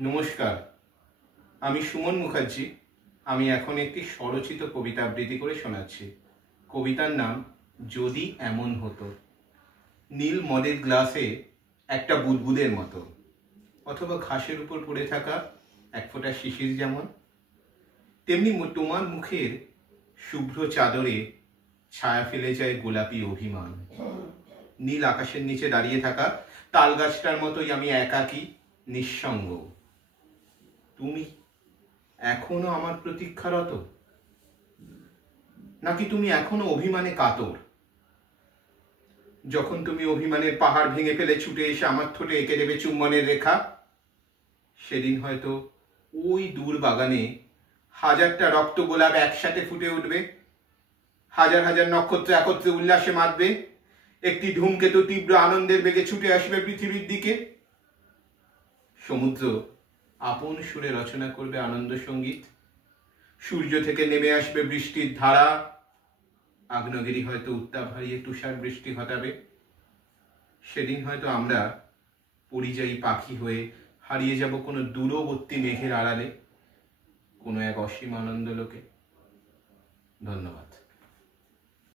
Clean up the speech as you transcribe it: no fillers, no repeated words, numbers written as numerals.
নমস্কার, আমি সুমন মুখার্জি। আমি এখন একটি স্বরচিত কবিতা আবৃত্তি করে শোনাচ্ছি। কবিতার নাম যদি এমন হতো। নীল মদের গ্লাসে একটা বুদবুদের মতো, অথবা ঘাসের উপর পড়ে থাকা এক ফোঁটা শিশির যেমন, তেমনি তোমার মুখের শুভ্র চাদরে ছায়া ফেলে যায় গোলাপি অভিমান। নীল আকাশের নিচে দাঁড়িয়ে থাকা তাল গাছটার মতোই আমি একাকী, নিঃসঙ্গ। তুমি এখনো আমার প্রতীক্ষারত, নাকি তুমি এখনো অভিমানে কাতর? যখন তুমি অভিমানের পাহাড় ভেঙে ফেলে ছুটে এসে আমার ঠোঁটে এঁকে দেবে চুম্বনের রেখা, সেদিন হয়তো ওই দূর বাগানে হাজারটা রক্ত গোলাপ একসাথে ফুটে উঠবে, হাজার হাজার নক্ষত্র একত্রে উল্লাসে মাতবে, একটি ধূমকেতু তীব্র আনন্দের বেগে ছুটে আসবে পৃথিবীর দিকে। সমুদ্র আপন সুরে রচনা করবে আনন্দ সঙ্গীত, সূর্য থেকে নেমে আসবে বৃষ্টির ধারা, আগ্নেয়গিরি হয়তো উত্তাপ হারিয়ে তুষার বৃষ্টি ঘটাবে। সেদিন হয়তো আমরা পরিযায়ী পাখি হয়ে হারিয়ে যাব কোনো দূরবর্তী মেঘের আড়ালে, কোনো এক অসীম আনন্দ লোকে। ধন্যবাদ।